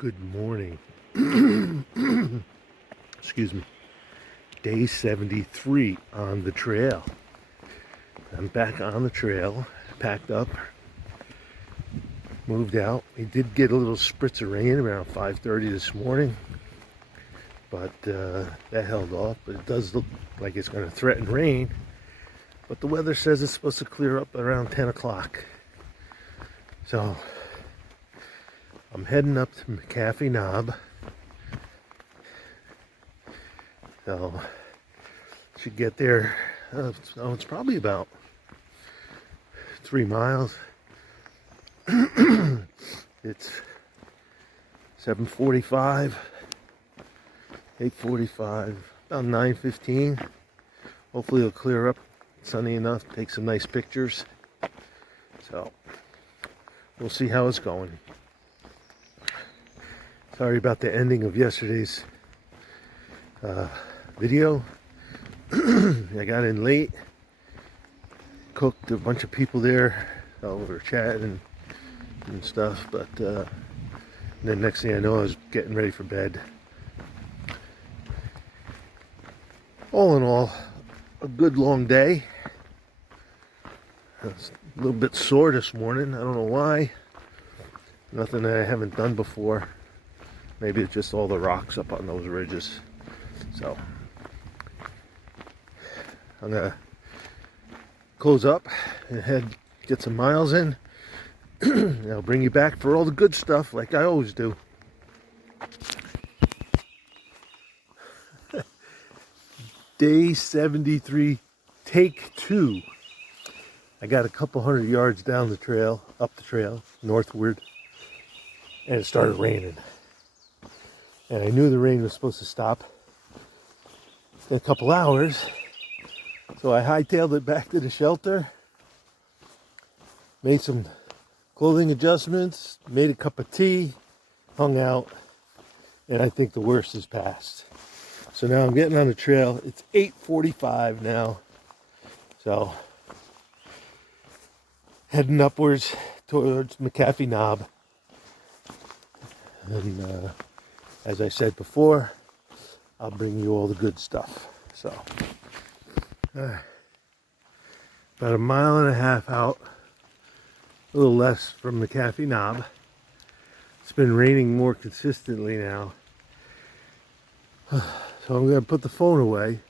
Good morning. Excuse me. Day 73 on the trail. I'm back on the trail, packed up, moved out. We did get a little spritz of rain around 5:30 this morning, but that held off. But it does look like it's going to threaten rain. But the weather says it's supposed to clear up around 10 o'clock. So I'm heading up to McAfee Knob. So should get there. It's probably about 3 miles. It's 7:45, 8:45, about 9:15. Hopefully it'll clear up, sunny enough, take some nice pictures. So we'll see how it's going. Sorry about the ending of yesterday's video. I got in late, cooked a bunch of people there, so we were chatting and stuff, but then next thing I know I was getting ready for bed. All in all, a good long day. I was a little bit sore this morning, I don't know why. Nothing that I haven't done before. Maybe it's just all the rocks up on those ridges. So I'm gonna close up and get some miles in. And I'll bring you back for all the good stuff like I always do. Day 73, take 2. I got a couple hundred yards down the trail, up the trail, northward, and it started raining. And I knew the rain was supposed to stop in a couple hours. So I hightailed it back to the shelter, made some clothing adjustments, made a cup of tea, hung out, and I think the worst is past. So now I'm getting on the trail. It's 8:45 now. So heading upwards towards McAfee Knob. And as I said before, I'll bring you all the good stuff. So about a mile and a half out, a little less from McAfee Knob. It's been raining more consistently now. So I'm going to put the phone away.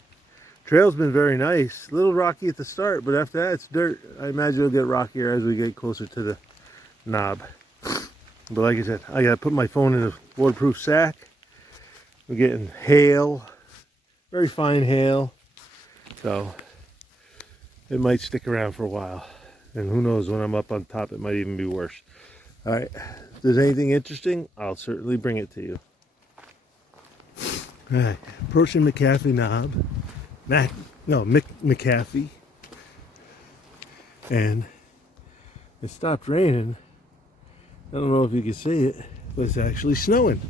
Trail's been very nice. A little rocky at the start, but after that it's dirt. I imagine it'll get rockier as we get closer to the knob. But like I said, I got to put my phone in a waterproof sack. We're getting hail, very fine hail. So it might stick around for a while. And who knows, when I'm up on top, it might even be worse. All right, if there's anything interesting, I'll certainly bring it to you. All right, approaching McAfee Knob. McAfee. And it stopped raining. I don't know if you can see it, but it's actually snowing.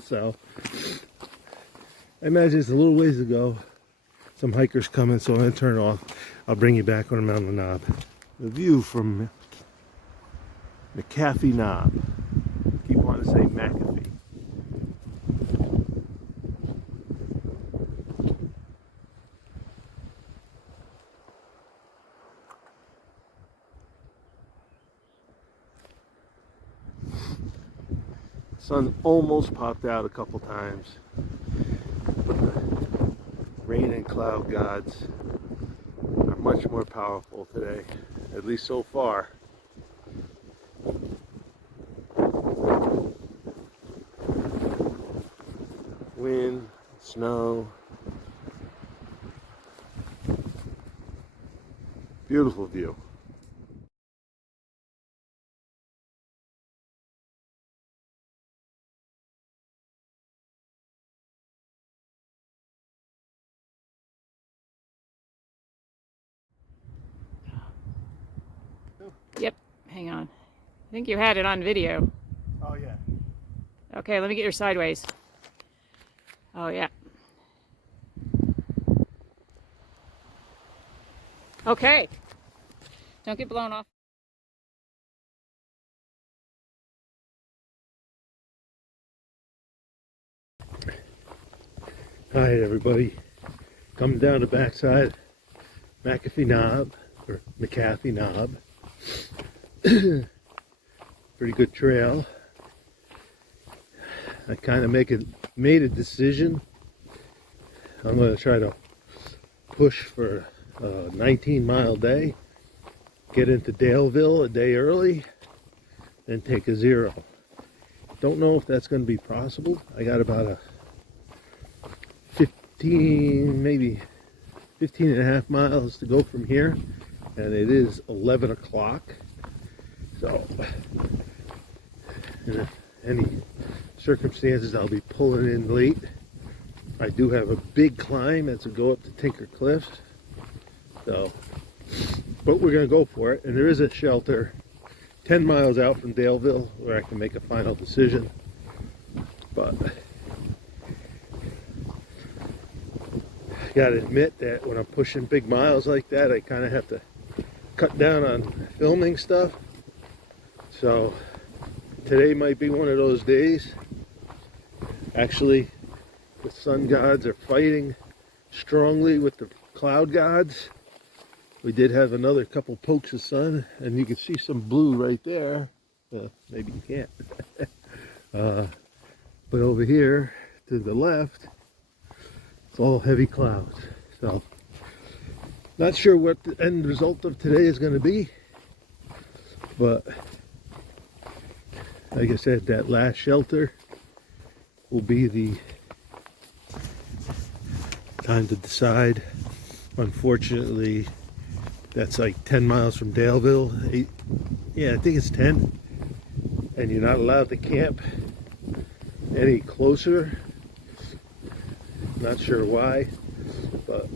So I imagine it's a little ways to go. Some hikers coming, so I'm going to turn off. I'll bring you back when I'm on the knob. The view from McAfee Knob. Keep wanting to say McAfee. Sun almost popped out a couple times. Rain and cloud gods are much more powerful today, at least so far. Wind, snow. Beautiful view. Yep, hang on. I think you had it on video. Oh yeah. Okay, let me get your sideways. Oh yeah. Okay. Don't get blown off. Alright everybody, coming down the backside, McAfee Knob, or McAfee Knob. Pretty good trail. I kind of made a decision. I'm going to try to push for a 19-mile day, get into Daleville a day early, then take a 0. Don't know if that's going to be possible. I got about a 15, maybe 15 and a half miles to go from here, and it is 11 o'clock. So, in any circumstances, I'll be pulling in late. I do have a big climb that's a go up to Tinker Cliffs. So, but we're going to go for it. And there is a shelter 10 miles out from Daleville where I can make a final decision. But I gotta admit that when I'm pushing big miles like that, I kind of have to cut down on filming stuff. So today might be one of those days. Actually, the sun gods are fighting strongly with the cloud gods. We did have another couple pokes of sun, and you can see some blue right there. Maybe you can't. But over here to the left, it's all heavy clouds. So, not sure what the end result of today is going to be. But, like I said, that last shelter will be the time to decide. Unfortunately, that's like 10 miles from Daleville. Yeah, I think it's 10. And you're not allowed to camp any closer. Not sure why, but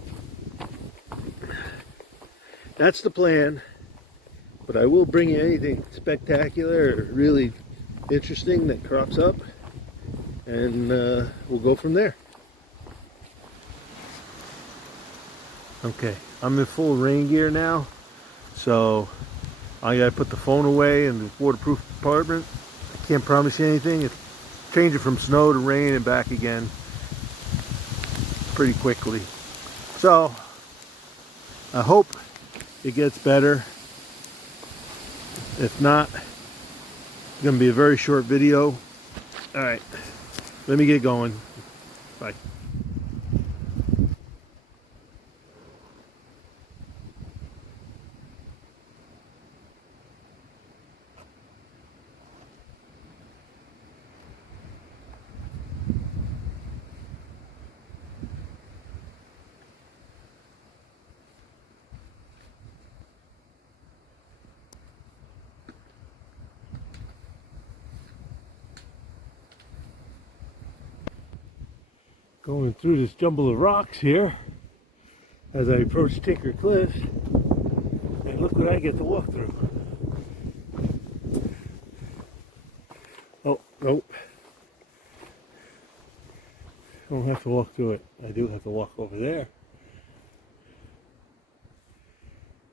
that's the plan. But I will bring you anything spectacular or really interesting that crops up, and we'll go from there. Okay, I'm in full rain gear now, so I gotta put the phone away in the waterproof compartment. I can't promise you anything. It's changing from snow to rain and back again pretty quickly. So I hope it gets better. If not, it's gonna be a very short video. All right, let me get going. Bye. Going through this jumble of rocks here as I approach Tinker Cliffs, and look what I get to walk through. Oh, nope. I don't have to walk through it. I do have to walk over there.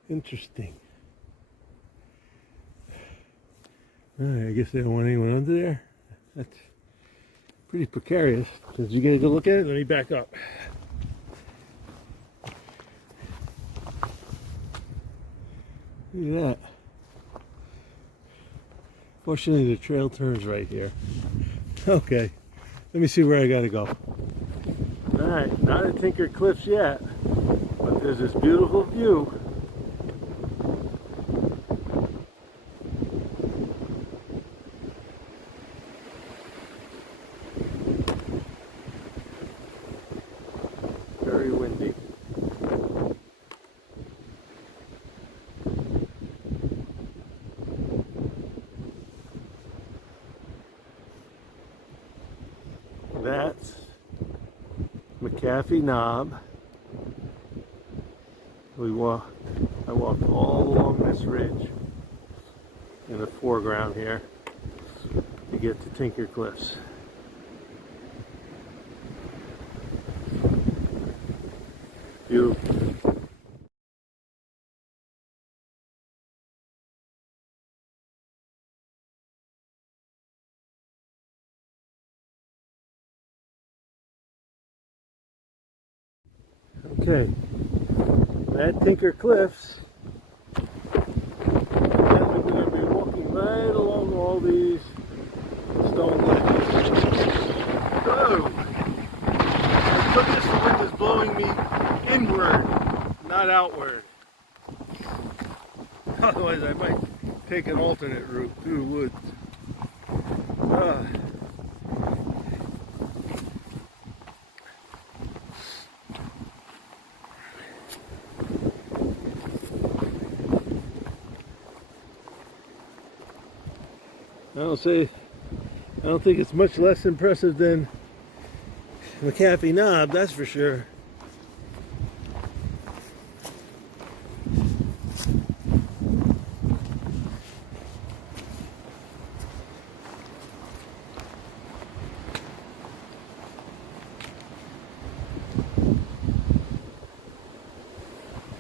Interesting. Alright, I guess they don't want anyone under there. That's pretty precarious. Did you get a good look at it? Let me back up. Look at that. Fortunately, the trail turns right here. Okay, let me see where I gotta go. Alright, not at Tinker Cliffs yet, but there's this beautiful view. Very windy. That's McAfee Knob. I walked all along this ridge in the foreground here to get to Tinker Cliffs. Beautiful. Okay, at Tinker Cliffs, and we're going to be walking right along all these stone ledges. Oh! Goodness, the wind is blowing me inward, not outward. Otherwise, I might take an alternate route through the woods. I don't think it's much less impressive than McAfee Knob, that's for sure.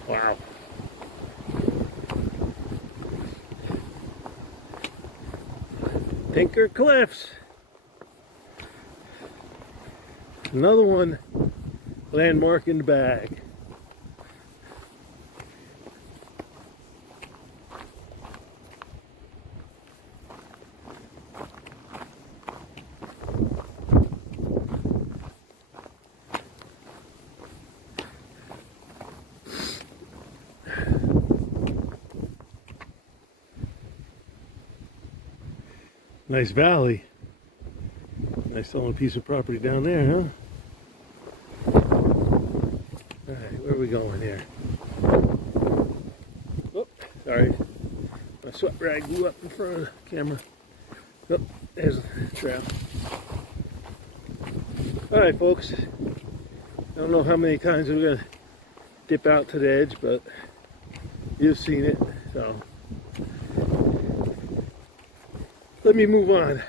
Wow. Tinker Cliffs. Another one, landmark in the bag. Nice valley. Nice little piece of property down there, huh? Alright, where are we going here? Oh, sorry. My sweat rag blew up in front of the camera. Oh, there's the trail. Alright, folks. I don't know how many times we're going to dip out to the edge, but you've seen it, so let me move on.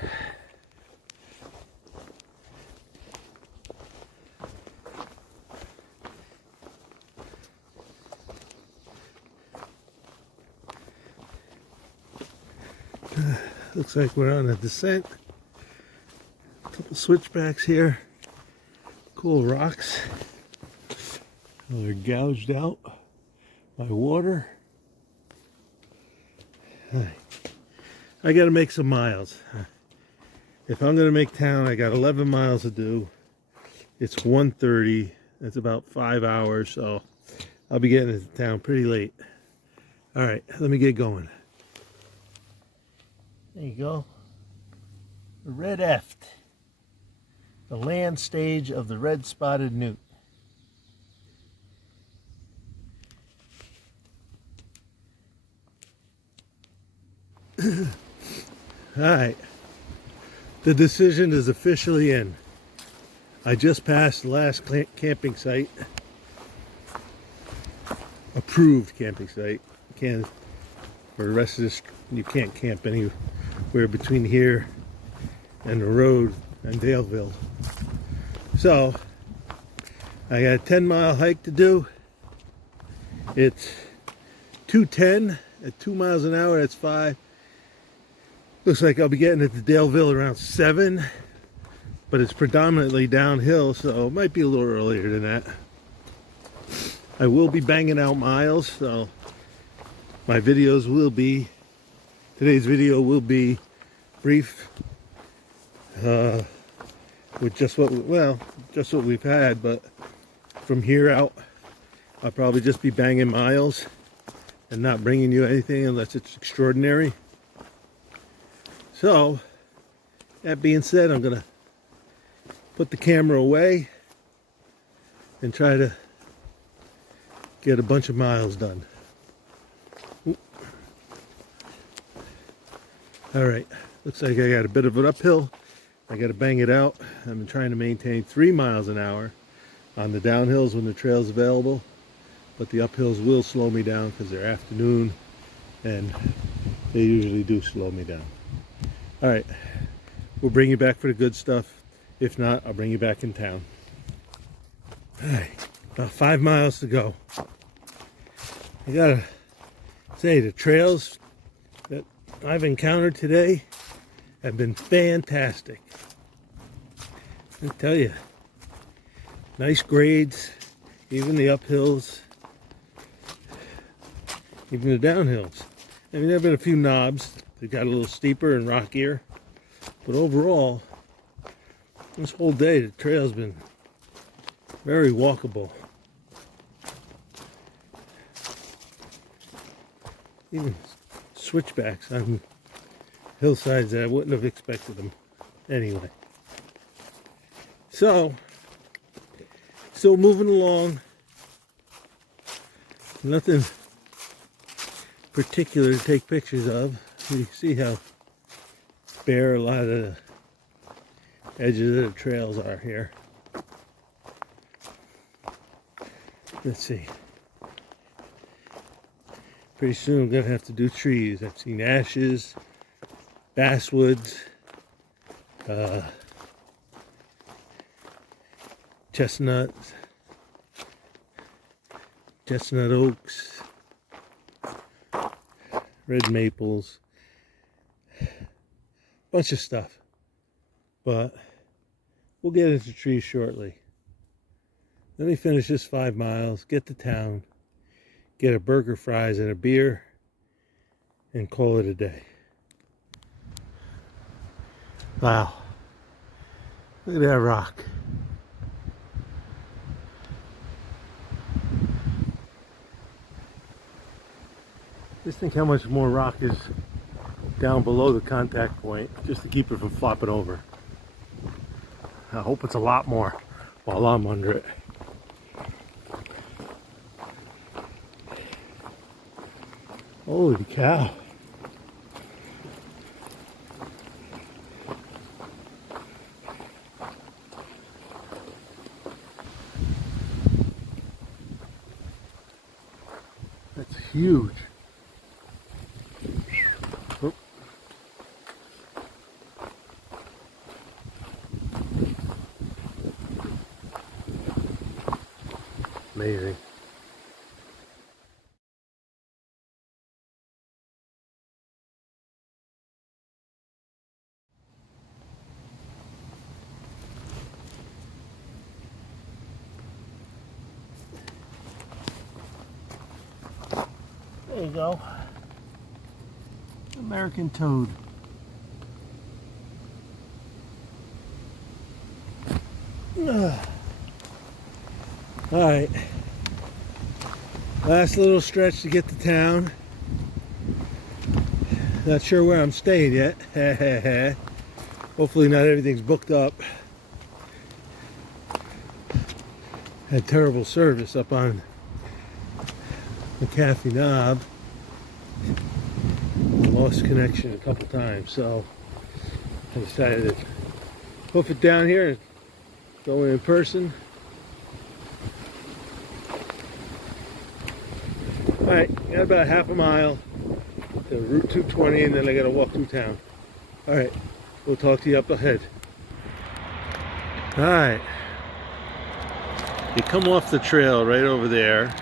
Looks like we're on a descent. A couple switchbacks here. Cool rocks. They're gouged out by water. I gotta make some miles. If I'm gonna make town, I got 11 miles to do. It's 1:30. That's about 5 hours, so I'll be getting into town pretty late. All right, let me get going. There you go. The red eft. The land stage of the red-spotted newt. Alright, the decision is officially in. I just passed the last camping site. Approved camping site. For the rest of this, you can't camp anywhere between here and the road and Daleville. So, I got a 10-mile hike to do. It's 2:10 at 2 miles an hour, that's 5. Looks like I'll be getting it to Daleville around 7, but it's predominantly downhill, so it might be a little earlier than that. I will be banging out miles, so my videos will be, today's video will be brief, with just what we've had, but from here out, I'll probably just be banging miles and not bringing you anything unless it's extraordinary. So, that being said, I'm going to put the camera away and try to get a bunch of miles done. Alright, looks like I got a bit of an uphill. I got to bang it out. I'm trying to maintain 3 miles an hour on the downhills when the trail's available, but the uphills will slow me down because they're afternoon and they usually do slow me down. Alright, we'll bring you back for the good stuff. If not, I'll bring you back in town. Alright, about 5 miles to go. I gotta say, the trails that I've encountered today have been fantastic. I tell you, nice grades, even the uphills, even the downhills. I mean, there have been a few knobs that got a little steeper and rockier, but overall, this whole day the trail's been very walkable. Even switchbacks on hillsides that I wouldn't have expected them anyway. So, still moving along. Nothing particular to take pictures of. You can see how bare a lot of the edges of the trails are here. Let's see. Pretty soon I'm gonna have to do trees. I've seen ashes, basswoods, chestnuts, chestnut oaks, red maples, bunch of stuff. But we'll get into trees shortly. Let me finish this 5 miles, get to town, get a burger, fries, and a beer, and call it a day. Wow. Look at that rock. Just think how much more rock is down below the contact point just to keep it from flopping over. I hope it's a lot more while I'm under it. Holy cow. That's huge. Oh. Amazing. There you go. American toad. Alright. Last little stretch to get to town. Not sure where I'm staying yet. Hopefully not everything's booked up. Had terrible service up on McAfee Knob. Lost connection a couple times, so I decided to hoof it down here and go in person. Alright, got about half a mile to Route 220 and then I gotta walk through town. Alright, we'll talk to you up ahead. Alright, you come off the trail right over there,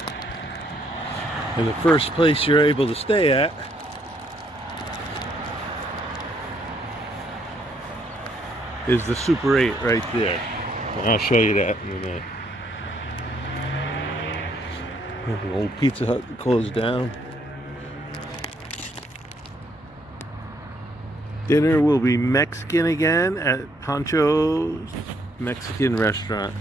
and the first place you're able to stay at is the Super 8 right there. And I'll show you that in a minute. An old Pizza Hut that closed down. Dinner will be Mexican again at Pancho's Mexican restaurant.